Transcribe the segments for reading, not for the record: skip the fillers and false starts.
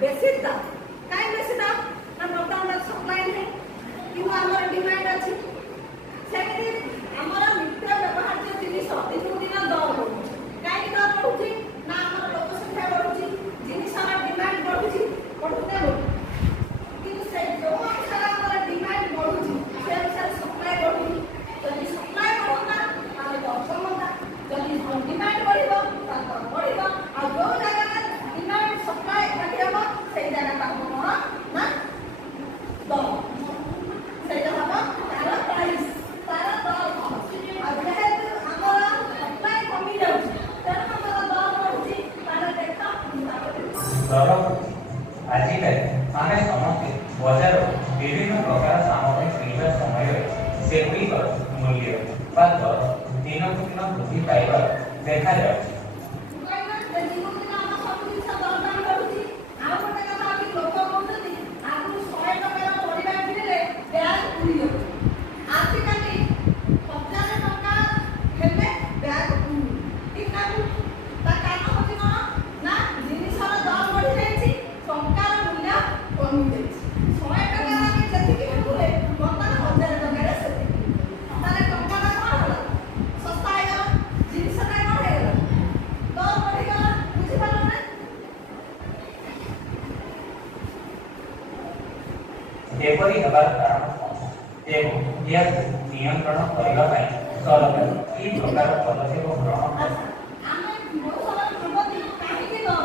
बेसी दाम कहीं बेसी दाम ना बर्तमान सप्लाई नहीं कि आमर डिमांड अच्छी सेमती आमर नित्य व्यवहार्य जिनिस दिन दिन दर बढ़ुଛି कहीं दर बढ़ुଛି ना आमर लोक संख्या बढ़ुଛି जिनिसर डिमांड बढ़ुଛି बढ़ुते କିନ୍ତୁ ସେ ଯେଉଁ ଅନୁସାରେ ଆମର डिमांड बढ़ुଛି ସେ ଅନୁସାରେ ସପ୍ଲାଏ बढ़ुନି ଯଦି ସପ୍ଲାଏ बढ़ुता ତାହେଲେ ଦର କମନ୍ତା ଯଦି डिमांड बढ़िବ ତାହେଲେ ଦର बढ़िବ ଆଉ ଯେଉଁ ଜାଗାରେ डिमांड सप्लाए एकाठी हम से जगह का कौन ना दर से जगह तार प्राइस तार दर अब जेहेतु हमर सप्लाए कमी जाउछ तेन हमर दर बढ़ुछि तार देखा दर आजिकाली आमे समस्ते बजार विभिन्न प्रकार सामग्री किनिबा समय सेଗୁଡ଼ିकर मूल्य बा दर दिनकु दिन वृद्धि पाइबार देखा जाउछि। एपरी हेबार कारण एवं यह नियंत्रण करबा पई सरकार की प्रकार पदक्षेप ग्रहण कर आमे बहुत सारा प्रगति काहे के दर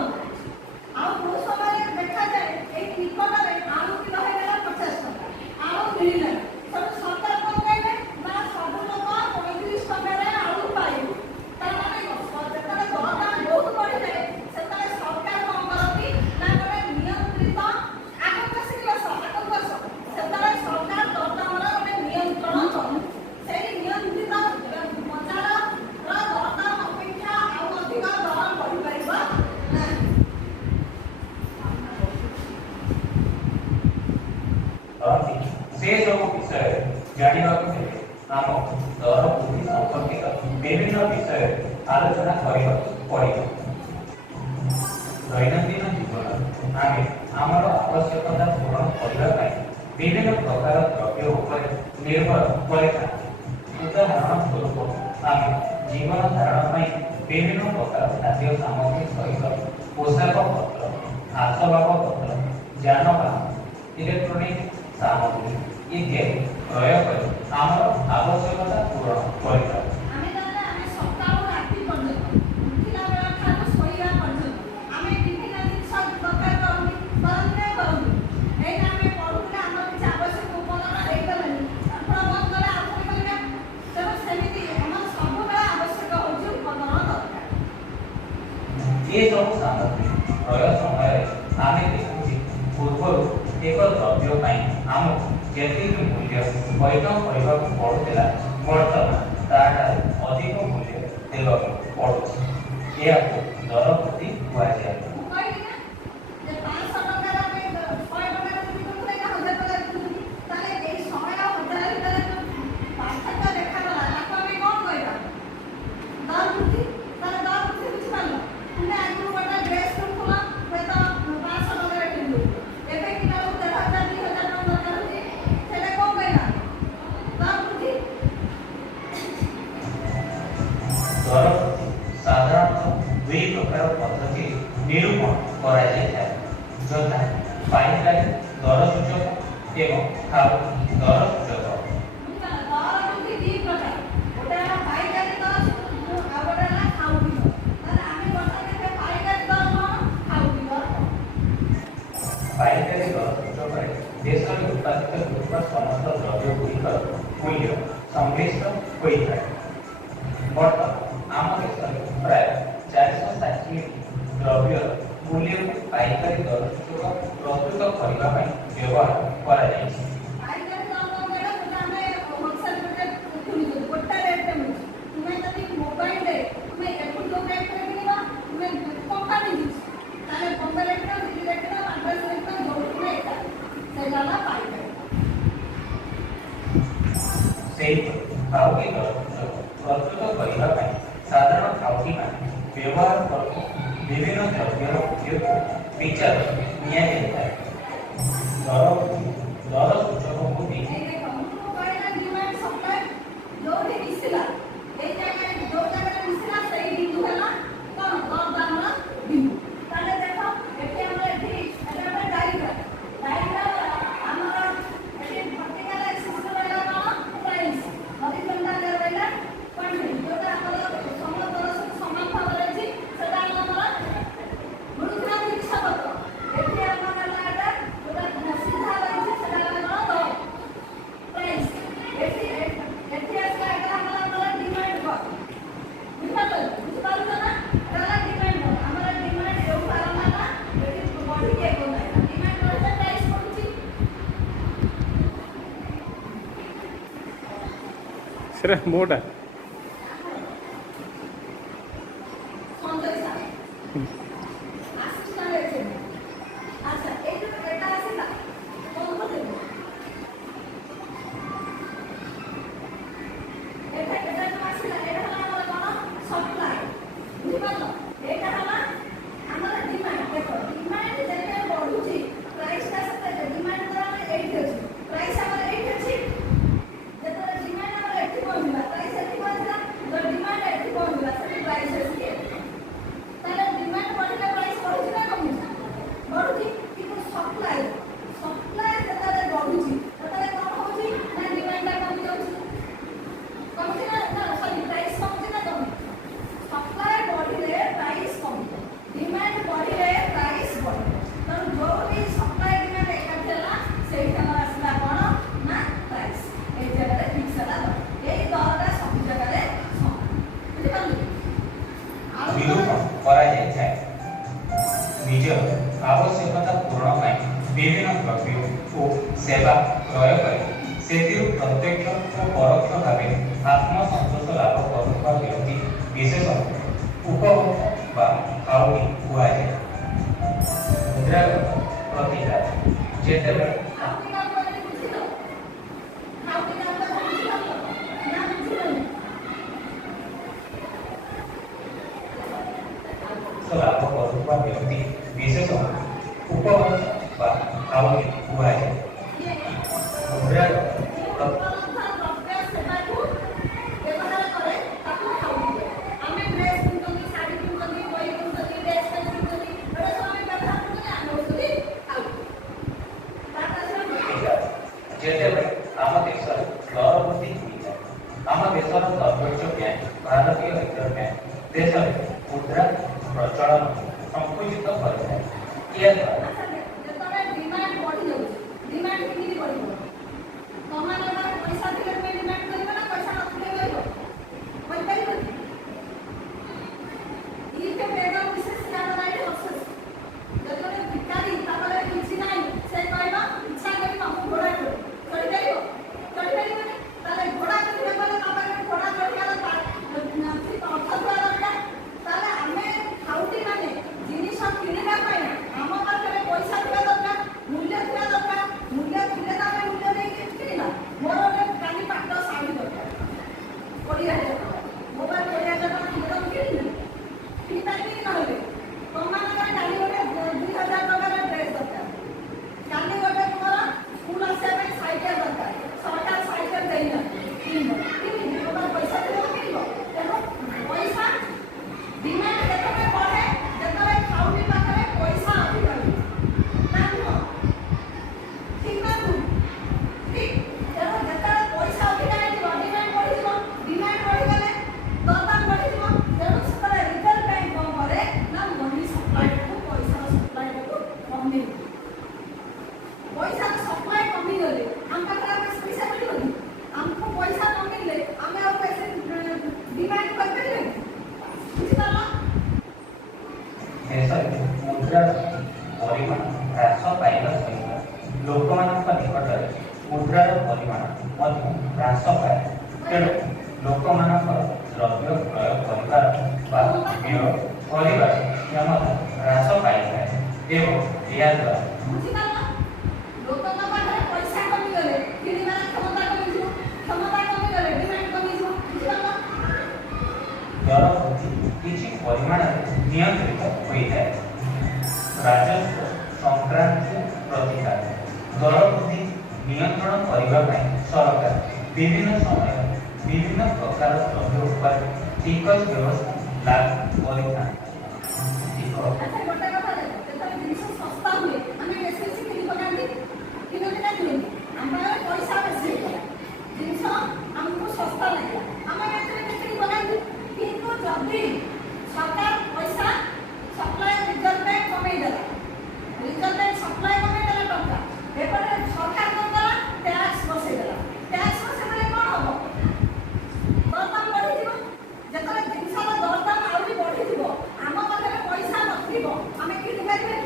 आ बहुत समय देखा जाए एक निकट रे आलू किलो है गेला 50 टका आलू मिलला सब सरकार कोन कहले ना सब लोग 35 टका रे आलू पाइबो तार माने जेतले दरटा बहुत बढ़ी जाए सेतले सरकार कोन करती ना करे नियंत्रित आगो सिला सेतले सरकार दरटा हमरा ଗୋଟେ ନିୟନ୍ତ୍ରଣ କରୁ ସେଇ ନିୟନ୍ତ୍ରିତ ବଜାର ର ଦରଟା ଅପେକ୍ଷା ଆଉ ଅଧିକ ଦର ବଢି ପାରିବ ନାହିଁ। से सब विषय जानिबाकु हेले आम दर वृद्धि संपर्कित विभिन्न विषय आलोचना କରିବାକୁ पड़िବ। दैनंदिन जीवन आमे आमर आवश्यकता पूर्ण करबा ପାଇଁ विभिन्न प्रकार द्रव्य उपर निर्भर करता। उदाहरण स्वरूप आमे जीवन धारण ପାଇଁ विभिन्न प्रकार खाद्य सामग्री सहित पोशाक पत्र आसबाब पत्र जानवाहन इलेक्ट्रॉनिक सामग्री इत्यादि क्रय कर आमर आवश्यकता पूर्ण करता। आमे दादा आमे सकाळू राती पर्यंत उठिला बेला ठारू सोइला पर्यंत आमे विभिन्न जिनिस दरकार करूनी परंतु करूनी एई आमे पढुला हमर କିଛି आवश्यक उपकरण ହେଇ गलनी आपण बंद कले आपण करिया तेरो सेमिति हमर सब बेला आवश्यक होची उपकरण दरकार। ये सब सामग्री क्रय समय आमे देखुची पूर्व एक द्रव्य ପାଇଁ आमକୁ ଯେତିକି मूल्य पैठ କରିବାକୁ ପଡୁଥିଲା ବର୍ତ୍ତମାନ ତାଠାରୁ ଅଧିକ मूल्य ଦେବାକୁ ପଡୁଛି। ଏହାକୁ ଦର ବୃଦ୍ଧି କୁହାଯାଏ। ଯେ 500 ଟଙ୍କା ରେ 100 ଟଙ୍କା ରେ ବିକୁଥିଲେ ନା 1000 ଟଙ୍କା ରେ ବିକୁଥିଲେ ତାହେଲେ ଏଇ 100 ଆଉ 1000 ଭିତରେ ପାର୍ଥକ୍ୟ ଦେଖାଗଲା ତାକୁ ଆମେ କଣ କହିବା ଦର ବୃଦ୍ଧି। ତାହେଲେ ଦର ବୃଦ୍ଧି ବୁଝିପାରିଲ ତୁମେ ଆଗରୁ ଗୋଟେ ଡ୍ରେସ୍ କିଣୁଥିଲ ହୁଏତ 500 ଟଙ୍କା ରେ କିଣିଲୁ ଏବେ କିଣା 1000 2000 ଟଙ୍କା ଦରକାର ହଉଛି ସେଟା କଣ କହିବା ଦର ବୃଦ୍ଧି। दर साधारणतः दुई प्रकार पद्धति निरूपण करा जाए जथा पाइकारी दर सूचक एवं खाउटी दर सूचक। दर बृद्धि दी प्रकार गोटे है पाइकारी दर आ गोटे है खाउटी दर। ताले आमे वर्तमान के पाइकारी दर कौन खाउटी दर कौन। पाइकारी दर सूचक देश में उत्पादित होता समस्त द्रव्य गुड़िकर मूल्य संश्लिष्ट होता है। बर्तमान आम देश में प्राय 460 द्रव्य मूल्य पाइकारी दर सूचक प्रस्तुत करने व्यवहार करा जायछि। पाइकारी दर कौन बेटा तो हमें होलसेल रेट खुली गोटा रेट पे मिल तुम्हें यदि मोबाइल रे तुम्हें एठू जो रेट पे किनिबा तुम्हें कंपनी दी ताले 15 रेट रे 20 रेट रे 18 रेट रे जो तुम्हें एटा से जाला पाइकारी से खाउटी दर सूचक प्रस्तुत करने साधारण खाउटी व्यवहार कर विभिन्न द्रव्यर ଖାଦ୍ୟକୁ ବିଚାର ନିଆଯାଇଥାଏ। ଦର ସୂଚକକୁ ନେଇ ଏଇ ଦେଖ ମୁଁ କହିଲା ଡିମାଣ୍ଡ ସପ୍ଲାଏ ଯୋଉଠି ମିଶିଲା ଏଇ ଜାଗାରେ ଯୋଉ ଜାଗାରେ ମିଶିଲା ସେଇ ବିନ୍ଦୁ ହେଲା କଣ ଦରଦାମର ବିନ୍ଦୁ। ତାହେଲେ ଦେଖ ଏଠି ଆମର ଏଠି ଏଟା ଗୋଟେ ଡାଇଗ୍ରାମ ଆମର ଏଠି ଭର୍ଟିକାଲ ଆକ୍ସିସ ରହିଲା କଣ ପ୍ରାଇସ୍ ହରିଜଣ୍ଟାଲ ରହିଲା କ୍ୱାଣ୍ଟିଟି ଯୋଉଟା ଆମର ସମତଳ ସମାନ ଭାବରେ ଅଛି ସେଟା ଆମର ମିଳୁଥିବା ଜିନିଷ ପତ୍ର। ଏଠି ଆମର ହେଲା ଏଟା ଯୋଉଟା ସିଧା ରହିଛି ସେଟା ହେଲା କଣ ଦର ପ୍ରାଇସ୍। ଏଠି ଆସିଲା ଏଟା ଆମର ଡିମାଣ୍ଡ କର ବୁଝିପାରୁଛ ନା ଏଟା ହେଲା ଡିମାଣ୍ଡ ଆମର ଡିମାଣ୍ଡ ଯୋଉ ଆରମ୍ଭ ହେଲା ଏଠି ବଢିକି ଏକ ନାହିଁ ଡିମାଣ୍ଡ ବଢିଲେ ପ୍ରାଇସ୍ ବଢୁଛି। ସେଟା ମୋଟା ସଞ୍ଜୟ ସାର୍ ଆସିଛି ଏଠି ଆଚ୍ଛା ଏଇଟା ଏଟା ଆସିଲା କଣ କରିବ ଏଟା ଯୋଉ ଆସିଲା ଏଟା ହେଲା ଆମର କଣ ସପ୍ଲାଏ ବୁଝିପାରିଲ। ଏଇଟା ହେଲା ଆମର ଡିମାଣ୍ଡ ଦେଖ ଡିମାଣ୍ଡ ଯେତେ ବଢୁଛି ପ୍ରାଇସଟା ସେତେ ଡିମାଣ୍ଡ ଦ୍ୱାରା ଆମେ ଏଇଠି ଅଛି ପ୍ରାଇସ ଆମର ଏଇଠି ଅଛି ଯେତେବେଳେ ଡିମାଣ୍ଡ ଆମର ଏଠି ପହଞ୍ଚିଲା ପ୍ରାଇସ ଏଠି ପହଞ୍ଚିଲା ତ ଡିମାଣ୍ଡ ଏଠି ପହଞ୍ଚିଲା ସେଠି ପ୍ରାଇସ ଆସିକି ତାହେଲେ ଡିମାଣ୍ଡ ବଢିଲେ ପ୍ରାଇସ ବଢୁଛି ନା କମୁଛି ବଢୁଛି କିନ୍ତୁ ସପ୍ଲାଏ ଯେତେବେଳେ ବଢୁଛି ସେତେବେଳେ କଣ ହଉଛି ନା ଡିମାଣ୍ଡଟା କମି ଯାଉଛି କମୁଛି ନା ସରି ପ୍ରାଇସ କମୁଛି ନା କମୁଛି ସପ୍ଲାଏ ବଢିଲେ ପ୍ରାଇସ କମିବ ଡିମାଣ୍ଡ ବଢିଲେ ପ୍ରାଇସ ବଢିବ। ତେଣୁ ଯୋଉଠି ସପ୍ଲାଏ ଡିମାଣ୍ଡ ଏକାଠି ହେଲା ସେଇଠି ଆମର ଆସିଲା କଣ ନା ପ୍ରାଇସ ଏଇ ଜାଗାରେ ଫିକ୍ସ ହେଲା ଦର ଏଇ ଦରଟା ସବୁ ଜାଗାରେ ସମାନ ବୁଝିପାରିଲେ। ନିରୂପଣ କରାଯାଇଥାଏ। ନିଜର ଆବଶ୍ୟକତା ପୂରଣ ପାଇଁ ବିଭିନ୍ନ ଦ୍ରବ୍ୟ ଓ ସେବା କ୍ରୟ କରି ସେଥିରୁ ପ୍ରତ୍ୟକ୍ଷ ଓ ପରୋକ୍ଷ ଭାବେ ଆତ୍ମସନ୍ତୋଷ ଲାଭ କରୁଥିବା ବ୍ୟକ୍ତି ବିଶେଷଙ୍କୁ ଉପଭୋକ୍ତା ବା ଖାଉଟି କୁହାଯାଏ। ମୁଦ୍ରାଗତ ପ୍ରତିକାର ଯେତେବେଳେ ଖାଉଟି କାମ କରି ବୁଝିଲ ଖାଉଟି କାମ କରି ବୁଝିପାରିଲ ନା ବୁଝିଲନି ଲାଭ କରୁଥିବା ବ୍ୟକ୍ତି ବିଶେଷଙ୍କୁ ଉପଭୋକ୍ତା ବା ଖାଉଟି କୁହାଯାଏ। ମୁଦ୍ରାଗତ ଉପଲବ୍ଧ ଦ୍ରବ୍ୟ ସେବାକୁ ବ୍ୟବହାର କରେ ତାକୁ ଖାଉଟି କୁହାଯାଏ। ଆମେ ଡ୍ରେସ୍ କିଣୁଛନ୍ତି ଶାଢ଼ୀ କିଣୁଛନ୍ତି ବହି କିଣୁଛନ୍ତି ଡ୍ରେସ୍ ପେନ୍ କିଣୁଛନ୍ତି ଏଗୁଡ଼ା ସବୁ ଆମେ ବ୍ୟବହାର କରୁଛନ୍ତି ଆମେ ହେଉଛନ୍ତି ଖାଉଟି। ଯେତେବେଳେ ଆମ ଦେଶରେ ଦର ବୃଦ୍ଧି ହୋଇଥାଏ ଆମ ଦେଶର ସର୍ବୋଚ୍ଚ ବ୍ୟାଙ୍କ ଭାରତୀୟ ରିଜର୍ଭ ବ୍ୟାଙ୍କ ଦେଶରେ ମୁଦ୍ରା ପ୍ରଚଳନ ସଂକୁଚିତ କରିଥାଏ। ଏହାଦ୍ୱାରା ଯେତେବେଳେ ଡିମାଣ୍ଡ ବଢି ଯାଉଛି ଡିମାଣ୍ଡ କେମିତି ବଢିବ ତମମାନଙ୍କର ପଇସା ଥିଲେ ତୁମେ ଡିମାଣ୍ଡ କରିବ ନା ପଇସା ନଥିଲେ କରିବ କରିପାରିବନି। ଇଫେ ବେଗମ ବିଶେଷ ଧ୍ୟାନ ନାହିଁ ଅଫସୋସ ଯେତେବେଳେ ଭିକାରୀ ତାପରେ କିଛି ନାହିଁ ସେ କହିବ ଇଚ୍ଛା କରି ତମକୁ ଘୋଡ଼ା ଚଢ଼ିପାରିବ ଚଢ଼ିପାରିବନି। ତାହେଲେ ଘୋଡ଼ା ଚଢ଼ିବାକୁ ଗଲେ ତା ପାଖରେ ଘୋଡ଼ା ଚଢ଼ିବାର ଅର୍ଥ ଥିବା ଦରକାର। ତାହେଲେ ଆମେ ଖାଉଟି ମାନେ ଜିନିଷ କିଣିବା ପାଇଁ ଆମ ପାଖରେ ପଇସା ଥିବା ଦରକାର ମୂଲ୍ୟ ଥିବା ଦରକାର ମୂଲ୍ୟ ଥିଲେ ତ ଆମେ ମୂଲ୍ୟ ଦେଇକି କିଣିବା। ମୋର ଗୋଟେ କାଲି ପାଟ ଶାଢ଼ୀ ଦରକାର 20,000 ଟଙ୍କା ମୋ ପାଖରେ 20,000 ଟଙ୍କା ଥିଲେ ତ ମୁଁ କିଣିବି କିଣିପାରିବି କି ନହେଲେ ତମମାନଙ୍କର କାଲି ଗୋଟେ 2,000 ଟଙ୍କାର ଡ୍ରେସ୍ ଦରକାର କାଲି ଗୋଟେ ତୁମର ସ୍କୁଲ ଆସିବା ପାଇଁ ସାଇକେଲ ଦରକାର ସରକାର ସାଇକେଲ ଦେଇନାହାନ୍ତି କିଣିବ କିଣିବି ମୋ ପାଖରେ ପଇସା ଥିଲେ ତ କିଣିବ। ତେଣୁ ପଇସା ଡିମାଣ୍ଡ ଯେତେବେଳେ ବଢ଼େ ଯେତେବେଳେ ଖାଉଟି ପାଖରେ ପଇସା ଅଧିକ ରହିବ ନା ନୁହଁ ଠିକ ନା ଭୁଲ ଠିକ। ତେଣୁ ଯେତେବେଳେ ପଇସା ଅଧିକା ହେଇଯିବ ଡିମାଣ୍ଡ ବଢିଯିବ ଡିମାଣ୍ଡ ବଢିଗଲେ ଦରଦାମ ବଢିଯିବ। ତେଣୁ ସେତେବେଳେ ରିଜର୍ଭ ବ୍ୟାଙ୍କ କଣ କରେ ନା ମନି ସପ୍ଲାଏଟାକୁ ପଇସାର ସପ୍ଲାଏଟାକୁ କମେଇ ପଇସାର ସପ୍ଲାଏ କମିଗଲେ ଆମ ପାଖରେ ଆଉ ବେଶୀ ପଇସା ମିଳିବନି। ଆମକୁ ପଇସା ନ ମିଳିଲେ ଆମେ ଆଉ ବେଶୀ ଡିମାଣ୍ଡ କରିପାରିବାନି ବୁଝିପାରିଲ। ଦେଶରେ ମୁଦ୍ରାର ପରିମାଣ ହ୍ରାସ ପାଇବା ସହିତ ଲୋକମାନଙ୍କ ନିକଟରେ ମୁଦ୍ରାର ପରିମାଣ ମଧ୍ୟ ହ୍ରାସ ପାଏ। ତେଣୁ ଲୋକମାନଙ୍କର ଦ୍ରବ୍ୟ କ୍ରୟ କରିବାର ବା ବ୍ୟୟ କରିବାର କ୍ଷମତା ହ୍ରାସ ପାଇଥାଏ ଏବଂ ଏହାଦ୍ୱାରା ବୁଝିପାରିଲ ଲୋକଙ୍କ ପାଖରେ ପଇସା କମିଗଲେ କିଣିବାର କ୍ଷମତା କମିଯିବ କ୍ଷମତା କମିଗଲେ ଡିମାଣ୍ଡ କମିଯିବ ବୁଝିପାରିଲ। ଦର ବୃଦ୍ଧି କିଛି ପରିମାଣରେ ନିୟନ୍ତ୍ରିତ ହୋଇଥାଏ। ରାଜସ୍ୱ ସଂକ୍ରାନ୍ତି ପ୍ରତିକାର ଦର ବୃଦ୍ଧି ନିୟନ୍ତ୍ରଣ କରିବା ପାଇଁ ସରକାର ବିଭିନ୍ନ ସମୟରେ ବିଭିନ୍ନ ପ୍ରକାର ଦ୍ରବ୍ୟ ଉପରେ ଟିକସ ବ୍ୟବସ୍ଥା ଲାଗୁ କରିଥାନ୍ତି। ଆଚ୍ଛା ଗୋଟେ କଥା ଦେଖ, ଯେତେବେଳେ ଜିନିଷ ଶସ୍ତା ହୁଏ ଆମେ ବେଶୀ ବେଶୀ କିଣି ପକାନ୍ତି, କିଣନ୍ତି ନା କିଣନ୍ତି? ଆମର ପଇସା ବେଶୀ ହେଇଗଲା, ଜିନିଷ ଆମକୁ ଶସ୍ତା ଲାଗିଲା, ଆମେ ବେଶୀ କିଣି ପକାନ୍ତି। କିନ୍ତୁ ଯଦି ସରକାର ପଇସା ସପ୍ଲାଏ ରିଜର୍ଭ ବ୍ୟାଙ୍କ କମେଇ ଦେଲା, ରିଜର୍ଭ ବ୍ୟାଙ୍କ ସପ୍ଲାଏ କମେଇ ଦେଲା ଟଙ୍କା, ଏପଟେ ସରକାର କ'ଣ କଲା? ଟ୍ୟାକ୍ସ ବସେଇ ଦେଲା। ଟ୍ୟାକ୍ସ ବସେଇ ଦେଲେ କ'ଣ ହବ? ଦରଦାମ ବଢ଼ିଯିବ। ଯେତେବେଳେ ଜିନିଷର ଦରଦାମ ଆହୁରି ବଢ଼ିଯିବ, ଆମ ପାଖରେ ପଇସା ନଥିବ, ଆମେ କିଣିପାରିବେ?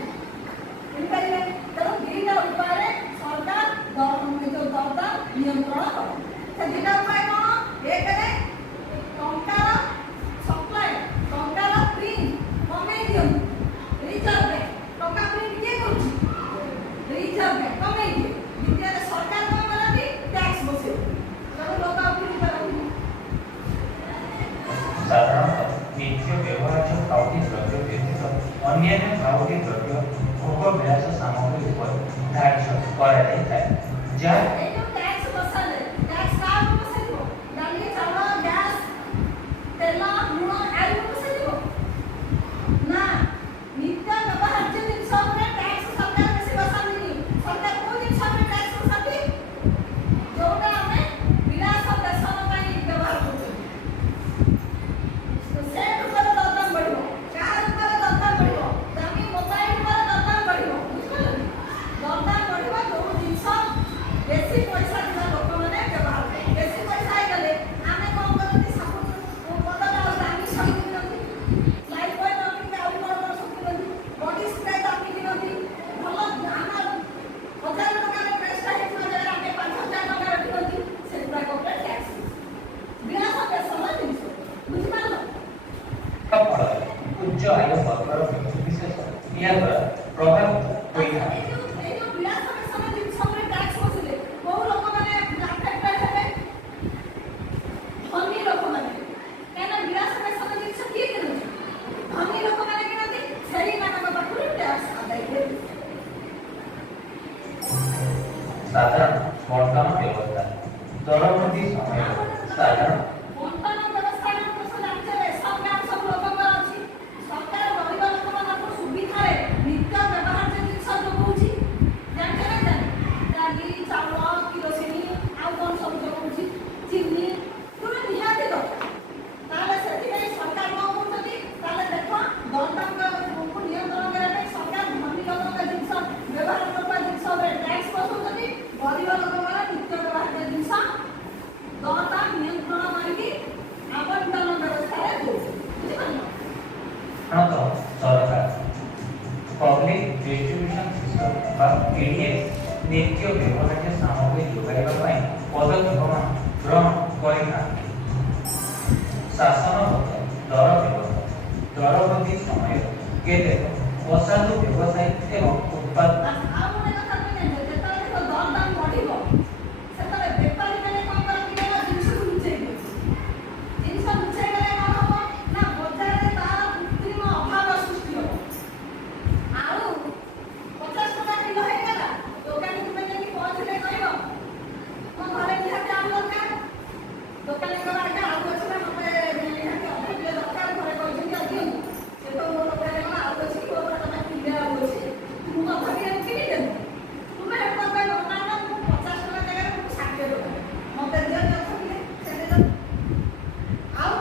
କିଣିପାରିବେ। ତେଣୁ ଦୁଇଟା ଉପାୟରେ ସରକାର ଯେଉଁ ଦରଦାମ ନିୟନ୍ତ୍ରଣ କରେ। ସେ ଦୁଇଟା ଉପାୟ କ'ଣ? ଏକରେ ଟଙ୍କାର ସପ୍ଲାଏ, ଟଙ୍କାର ପ୍ରିଣ୍ଟ କମେଇ ଦିଅନ୍ତୁ। ରିଜର୍ଭ ବ୍ୟାଙ୍କ ଟଙ୍କା ପ୍ରିଣ୍ଟ କିଏ କରୁଛି? ରିଜର୍ଭ ବ୍ୟାଙ୍କ କମେଇ ଦିଏ। ଦ୍ୱିତୀୟରେ ସରକାର କ'ଣ କରନ୍ତି? ଟ୍ୟାକ୍ସ ବସେଇ। ତେଣୁ ଲୋକ ଆଉ କିଣି ପାରନ୍ତି। ସାଧାରଣତଃ ନିତ୍ୟ ବ୍ୟବହାର୍ଯ୍ୟ ଖାଉଟି ଦ୍ରବ୍ୟ ବ୍ୟତୀତ ଅନ୍ୟାନ୍ୟ ଖାଉଟି ଦ୍ରବ୍ୟ ଭୋଗ ବିଳାସ ସାମଗ୍ରୀ ଉପରେ ଧାର୍ଯ୍ୟ କରାଯାଇଥାଏ, ଯାହା ଏଇ ଯୋଉ ଟ୍ୟାକ୍ସ ବସାଯାଏ, ଟ୍ୟାକ୍ସ କାହାକୁ ବସାଯିବ? ଡାଲି, ଚାଉଳ, ଗ୍ୟାସ୍, ତେଲ, ଲୁଣ ଆଳୁ ବସାଯିବ ନା। ନିତ୍ୟ ବ୍ୟବହାର୍ଯ୍ୟ ଜିନିଷ ଉପରେ ଟ୍ୟାକ୍ସ ସରକାର ବେଶୀ ବସାନ୍ତିନି। ସରକାର କୋଉ ଜିନିଷ ଉପରେ ଟ୍ୟାକ୍ସ ବସାନ୍ତି? ଯୋଉଟା ଆମେ ବିଳାସ ବେସନ ପାଇଁ ବ୍ୟବହାର କରୁଛୁ, ସେ ଉପରେ ଦରଦାମ ବଢ଼ିବ। କାହା ଉପରେ ଦରଦାମ ବଢ଼ିବ? ଦାମୀ ମୋବାଇଲ ଉପରେ ଦରଦାମ ବଢ଼ିବ। ବୁଝିପାରିଲେ? ଦରଦାମ ବଢ଼ିବ ଯୋଉ ଜିନିଷ ବେଶୀ ପଇସା ଥିବା ଲୋକମାନେ ବ୍ୟବହାର କରେ। ବେଶୀ ପଇସା ହେଇଗଲେ ଆମେ କ'ଣ କରନ୍ତି? ସବୁ ବଦଳ ଆଉ ଦାମୀ ସବୁ କିଣନ୍ତି। ଲାଇଫ୍ ବୟ ନ କିଣିକି ଆଉ ବଡ଼ ବଡ଼ ସବୁ କିଣନ୍ତି। ବଡି ସ୍ପ୍ରେ ଦାମୀ କିଣନ୍ତି। ଭଲ ଆମର 1000 ଟଙ୍କାର ଡ୍ରେସ୍ଟା ହେଇଥିବା ଜାଗାରେ ଆମେ 5000 ଟଙ୍କାର କିଣନ୍ତି। ସେଗୁଡ଼ାକ ଉପରେ ଟ୍ୟାକ୍ସ। ବିଳାସ ବେସନ ଜିନିଷ। ବୁଝିପାରିଲ? ଫଳରେ ଉଚ୍ଚ ଆୟ ବର୍ଗର ବିଶେଷ ଏହା ଦ୍ୱାରା ପ୍ରଭାବିତ ହୋଇଥାଏ। ଏଇ ଯୋଉ ବିଳାସ ବେସନ ଜିନିଷ ଉପରେ ଟ୍ୟାକ୍ସ ବସିଲେ କୋଉ ଲୋକମାନେ ଆଫେକ୍ଟେଡ୍ ହେବେ? ଧନୀ ଲୋକମାନେ। କାହିଁକିନା ବିଳାସ ବେସନ ଜିନିଷ କିଏ କିଣୁଛି? ଧନୀ ଲୋକମାନେ କିଣନ୍ତି। ସେଇମାନଙ୍କ ପାଖରୁ ଟ୍ୟାକ୍ସ ଆଦାୟ ହୁଏ। ସାଧାରଣ ବଣ୍ଟନ ବ୍ୟବସ୍ଥା ଦର ବୃଦ୍ଧି ସମୟରେ ସାଧାରଣ ବଣ୍ଟନ ବ୍ୟବସ୍ଥା ଜାଣିଥିଲେ ସବୁ ଗାଁ ସବୁ ଲୋକଙ୍କର ଅଛି। ସରକାର ଗରିବ ଲୋକମାନଙ୍କୁ ସୁବିଧାରେ ନିତ୍ୟ ବ୍ୟବହାର୍ଯ୍ୟ ଜିନିଷ ଯୋଗାଉଛି। ଜାଣିଛ ନା ଜାଣି? ଡାଲି, ଚାଉଳ, କିରୋସିନି ଆଉ କ'ଣ ସବୁ ଯୋଗାଉଛି? ଚିନି ତୁମେ ନିହାତି ଦରକାର। ତାହେଲେ ସେଥିପାଇଁ ସରକାର କ'ଣ କରୁଛନ୍ତି? ତାହେଲେ ଦେଖ ଦରଦାମକୁ ନିୟନ୍ତ୍ରଣ କରିବା ପାଇଁ ସରକାର ଧନୀ ଲୋକଙ୍କ ଜିନିଷ ବ୍ୟବହାର କରୁଥିବା ଜିନିଷ ଉପରେ ଟ୍ୟାକ୍ସ ବସଉଛନ୍ତି। ଗରିବ ଲୋକଙ୍କର ନିତ୍ୟ ବ୍ୟବହାର୍ଯ୍ୟ ଜିନିଷ ଦରଦାମ ନିୟନ୍ତ୍ରଣ କରିକି ଆବଣ୍ଟନ ବ୍ୟବସ୍ଥାରେ ଦଉଛି। ବୁଝିପାରିଲ? ସାଧାରଣତଃ ସରକାର ପବ୍ଲିକ ଡିଷ୍ଟ୍ରିବ୍ୟୁସନ ସିଷ୍ଟମ ବା PDS ନିତ୍ୟ ବ୍ୟବହାର୍ଯ୍ୟ ସାମଗ୍ରୀ ଯୋଗାଇବା ପାଇଁ ପଦକ୍ଷେପମାନ ଗ୍ରହଣ କରିଥାନ୍ତି। ଶାସନଗତ ଦର ବ୍ୟବସ୍ଥା ଦର ବୃଦ୍ଧି ସମୟରେ କେତେକ ଅସାଧୁ ବ୍ୟବସାୟୀ ଏବଂ ଉତ୍ପାଦକ ଆଉ ଗୋଟେ କଥା କହିଲେ, ଯେତେବେଳେ ଦେଖ ଦରଦାମ ବଢିବ ସେତେବେଳେ ବେପାରୀମାନେ କ'ଣ କରନ୍ତି ନା ଜିନିଷକୁ ଲୁଚେଇ ଦିଅନ୍ତି। ଜିନିଷ ଲୁଚେଇ ଗଲେ କ'ଣ ହବ ନା ବଜାରରେ ତାର କୃତ୍ରିମ ଅଭାବ ସୃଷ୍ଟି ହେବ। ଆଳୁ 50 ଟଙ୍କା କିଲୋ ହେଇଗଲା, ଦୋକାନୀ ତୁମେ ଯାଇକି ପହଞ୍ଚିଲେ କହିବ ମୋ ଘରେ ନିହାତି ଆଳୁ ଦରକାର। ଦୋକାନୀ କହିବ ଆଜ୍ଞା ଆଳୁ ଅଛି ନା ମୋତେ ନିହାତି ଅଧ କିଲୋ ଦରକାର, ଘରେ କହିଛନ୍ତି ଦିଅନ୍ତୁ। ସେ ତ ମୋ ଦୋକାନରେ କ'ଣ ଆଳୁ ଅଛି କି ମୋ ପାଖରେ କିଲେ ଆଳୁ ଅଛି, ମୁଁ ଅଧ କିଲୋ କିଣିଦେବି। ତୁମେ ଏଠି କହିବ ନା ନା ମୁଁ 50 ଟଙ୍କା ଜାଗାରେ ମୁଁ 60 ଟଙ୍କା ମୋତେ ଦିଅନ୍ତି ଅଧ କିଲୋ, ସେ ଦେବ। ଆଉ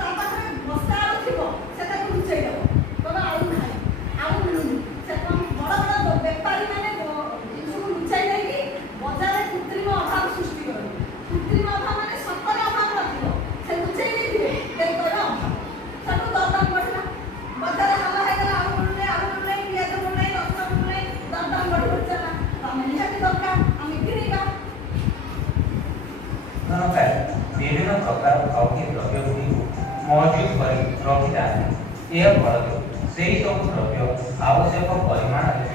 ତା ପାଖରେ ବସ୍ତା ଆଳୁ ଥିବ, ସେ ତାକୁ ଲୁଚେଇ ଦେବ। କହିବ ଆଳୁ ନାହିଁ, ଆଳୁ ମିଳୁନି। ସେ କ'ଣ ବଡ଼ ବଡ଼ ବେପାରୀମାନେ ଜିନିଷକୁ ଲୁଚାଇ ଦେଇକି ବଜାରରେ କୃତ୍ରିମ ଅଭାବ ସୃଷ୍ଟି କରନ୍ତି। କୃତ୍ରିମ ଅଭାବ ମାନେ ସତରେ ଅଭାବ ନଥିବ, ସେ ଲୁଚେଇ ଦେଇଥିବେ, ଦେଇ କହିବ ଅଭାବ। ସେଠୁ ଦରଦାମ ବଢ଼ିଲା। ବଜାରରେ ହାଲ ହେଇଗଲା, ଆଳୁ ମିଳୁନାହିଁ, ପିଆଜ ମିଳୁନାହିଁ, ରସୁଣ ମିଳୁନାହିଁ, ଦରଦାମ ବଢ଼ି ବଢ଼ି ଚାଲିଲା। ଆମେ ନିହାତି ଦରକାର, ଆମେ କିଣିବା। ସରକାର ବିଭିନ୍ନ ପ୍ରକାର ଖାଉଟି ଦ୍ରବ୍ୟଗୁଡ଼ିକୁ ମହଜୁଦ କରି ରଖିଥାନ୍ତି। ଏହା ଫଳରେ ସେହି ସବୁ ଦ୍ରବ୍ୟ ଆବଶ୍ୟକ ପରିମାଣରେ